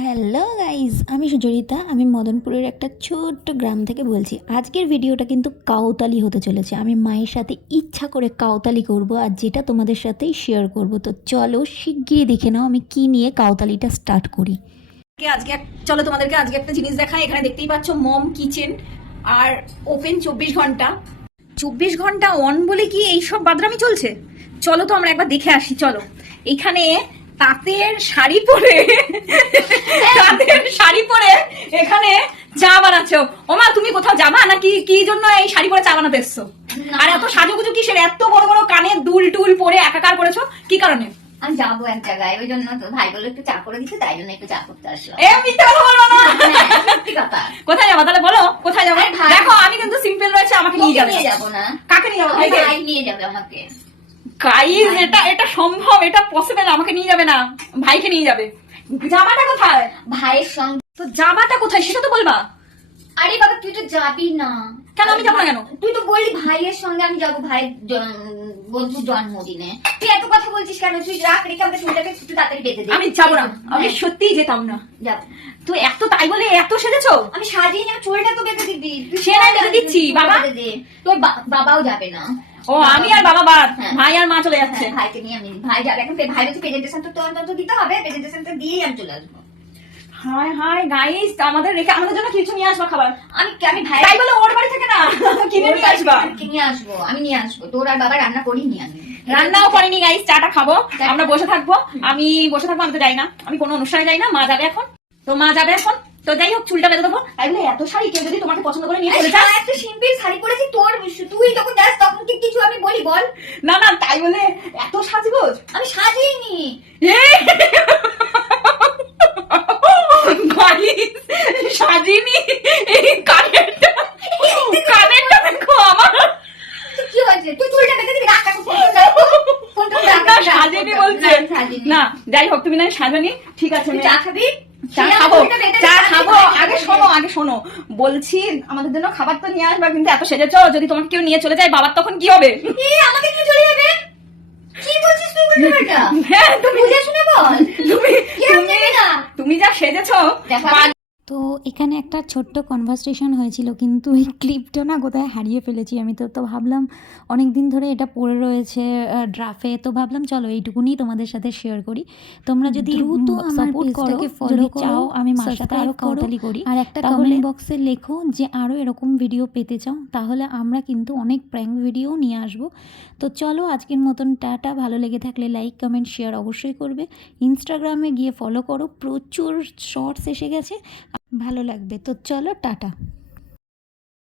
Hello guys আমি সুচরিতা, আমি মদনপুরের একটা ছোট্ট গ্রাম থেকে বলছি। আজকের ভিডিওটা কিন্তু কাউতালি হতে চলেছে। আমি মায়ের সাথে ইচ্ছা করে কাউতালি করব আর যেটা তোমাদের সাথেই শেয়ার করব। তো চলো শিগগিরই দেখে নাও আমি কি নিয়ে কাউতালিটা স্টার্ট করি। আজকে চলো তোমাদেরকে আজকে একটা জিনিস দেখাই। এখানে দেখতেই পাচ্ছ মম কিচেন আর ওপেন চব্বিশ ঘণ্টা। চব্বিশ ঘণ্টা অন বলে কি এইসব বাদরামি চলছে? চলো তো আমরা একবার দেখে আসি, চলো। এখানে তাঁতের শাড়ি পরে তাঁতের শাড়ি পরে এখানে চা বানাচ্ছ। ওমা তুমি কোথাও যাবা নাকি কি জন্য এই শাড়ি পরে চা বানাতে এসছো? আর এত সাজুগুজু কিসের? এত বড় বড় কানে দুল টুল পরে একাকার করেছ? কি কারণে? আমি যাব এক জায়গায় ওই জন্য তো ভাই বলে একটু চা করে দিচ্ছে তাই জন্য একটু চা করতে আসলাম। এ মিথ্যে কথা বলব না! হ্যাঁ, সত্যি কথা। কোথায় যাব? তাহলে বলো কোথায় যাব। দেখো আমি কিন্তু সিম্পল রয়েছে আমাকে নিয়ে যাবে। নিয়ে যাব না? কাকে নিয়ে যাব? ভাই নিয়ে যাবে আমাকে। গাইজ এটা এটা সম্ভব এটা পসিবল আমাকে নিয়ে যাবে না। ভাইকে নিয়ে যাবে। জামাটা কোথায়? ভাইয়ের সঙ্গে তো জামাটা কোথায়? সেটা তো বলবা। আরে বাবা তুই তো যাবি না। কেন আমি যাব না কেন? তুই তো বললি ভাইয়ের সঙ্গে আমি যাব ভাইয়ের বন্ধুর জন্মদিনে। তুই এত কথা বলছিস কেন? তুই রাখ রেখে আমাকে চুলটাকে একটু তাড়াতাড়ি বেঁধে দে। আমি যাব না। আমি হ্যাঁ, সত্যিই যেতাম না। যাব। তো এত তাই বলে এত সেজেছো? আমি সাজিয়ে নেব চুলটা তো বেঁধে দিবি। সে নয় বেঁধে দিচ্ছি, বাবা। তোর বাবাও যাবে না। ও আমি আর বাবা বাদ হ্যাঁ। ভাই আর মা চলে যাচ্ছে। হ্যাঁ, ভাইকে নিয়ে আমি ভাই যাবে এখন ভাই বলছে প্রেজেন্টেশনটা তো দিতে হবে প্রেজেন্টেশনটা আমি চলে আসব। হায় হায় গাইস আমাদের রেখে আমাদের জন্য কিছু নিয়ে আসবা খাবার? আমি আমি ভাই তাই বলে ওর বাড়ি থেকে না কিনে নিয়ে আসবা। কিনে আসব আমি নিয়ে আসব। তোর আর বাবা রান্না করিনি আমি। রান্নাও করেনি গাইস চাটা খাব। আমরা বসে থাকব। আমি বসে থাকব আমি তো যাই না। আমি কোনো অনুষ্ঠানে যাই না মা যাবে এখন। তো মা যাবে এখন। তো যাই হোক চুলটা বেঁধে দেবো। তাই বলে এত শাড়ি কেউ যদি তোমাকে পছন্দ করে নিয়ে চলে যায় একটা সিম্পল শাড়ি পরেছি তোর তুই যখন যাস তখন কিছু আমি বলি বল। না না তাই বলে এত সাজগোজ? আমি সাজিনি? এই কানেরটা। কানেরটা দেখো আমার। কি হয়েছে? তুই চুলটা দিবি রাখ না সাজেনি বলছে। না, না যাই হোক তুমি না সাজানি। ঠিক আছে। চা খাবি? চা খাব চা খাব। আগে শোনো আগে শোনো। বলছি আমাদের জন্য খাবার তো নিয়ে আসবা কিন্তু এত সেজেছ যদি তোমাকে কেউ নিয়ে চলে যায় বাবার তখন কি হবে? আমাকে নিয়ে চলে যাবে? কি বলছিস তুই উল্টোপাল্টা হ্যাঁ তুমি বুঝে শুনে বল। তুমি তুমি না। তুমি যা সেজেছো তো এখানে একটা ছোট্ট কনভারসেশন হয়েছিল কিন্তু এই ক্লিপটা না কোথায় হারিয়ে ফেলেছি আমি তো তো ভাবলাম অনেক দিন ধরে এটা পড়ে রয়েছে ড্রাফে তো ভাবলাম চলো এইটুকুনি তোমাদের সাথে শেয়ার করি। তোমরা যদি দ্রুত আমার করো, পেজটাকে ফলো চাও, আমি মার সাথে subscribe আরও করো, কাউতালি করি। আর একটা কমেন্ট বক্সে লেখো যে আরও এরকম ভিডিও পেতে চাও তাহলে আমরা কিন্তু অনেক প্র্যাঙ্ক ভিডিও নিয়ে আসব। তো চলো আজকের মতন টাটা ভালো লেগে থাকলে লাইক কমেন্ট শেয়ার অবশ্যই করবে। ইনস্টাগ্রামে গিয়ে ফলো করো প্রচুর শর্টস এসে গেছে। ভালো লাগবে। তো চলো টাটা।